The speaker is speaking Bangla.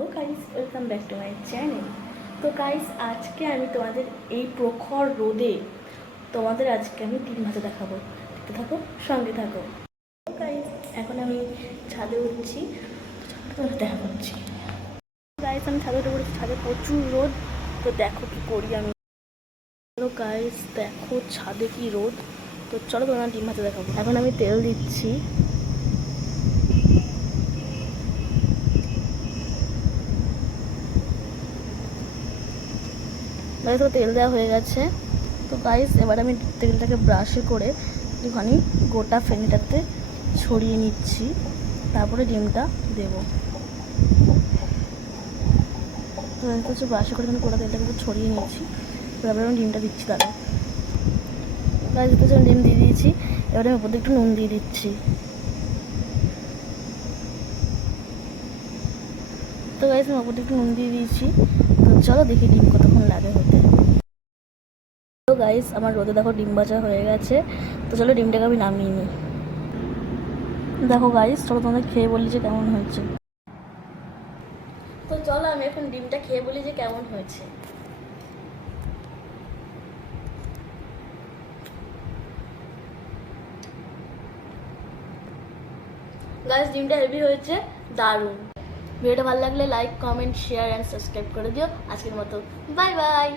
Hello guys, welcome back to my channel. তো গাইস, আজকে আমি তোমাদের এই প্রখর রোদে আজকে আমি ডিম ভাজা দেখাবো। দেখতে থাকো, সঙ্গে থাকো। তো গাইস, এখন আমি ছাদে উঠছি, তোমাদের দেখা করছি। গাইস, আমি ছাদে উঠে পড়েছি, ছাদে প্রচুর রোদ। তো দেখো কি করি আমি। হ্যালো গাইস, দেখো ছাদে কি রোদ। তো চলো তোমার ডিম ভাজা দেখাবো। এখন আমি তেল দিচ্ছি। গাইস, তো তেল দেওয়া হয়ে গেছে। তো গাইস, এবার আমি তেলটাকে ব্রাশে করে একটুখানি গোটা ফেনিটাতে ছড়িয়ে নিচ্ছি, তারপরে ডিমটা দেবো। তো হচ্ছে ব্রাশে করে আমি গোটা তেলটাকে একটু ছড়িয়ে নিচ্ছি, তারপরে আমি ডিমটা দিচ্ছি। তাহলে গাইস, হচ্ছে আমি ডিম দিয়ে দিয়েছি। এবারে আমি ওপর একটু নুন দিয়ে দিচ্ছি। তো গাইস, আমি ওপর একটু নুন দিয়ে দিয়েছি। তো চলো দেখি ডিম কতক্ষণ লাগে হতে। তো গাইস, আমার রোদে দেখো ডিম ভাজা হয়ে গেছে। তো চলো ডিমটাকে আমি নামিয়ে নিই। দেখো গাইস, চলো তোমাদের খেয়ে বলি যে কেমন হয়েছে। তো চলো আমি এখন ডিমটা খেয়ে বলি যে কেমন হয়েছে। গাইস, ডিমটা হেভি হয়েছে, দারুণ। ভিডিওটা ভালো লাগলে like, comment, share and subscribe করে দিও। আজকের মতো বাই বাই।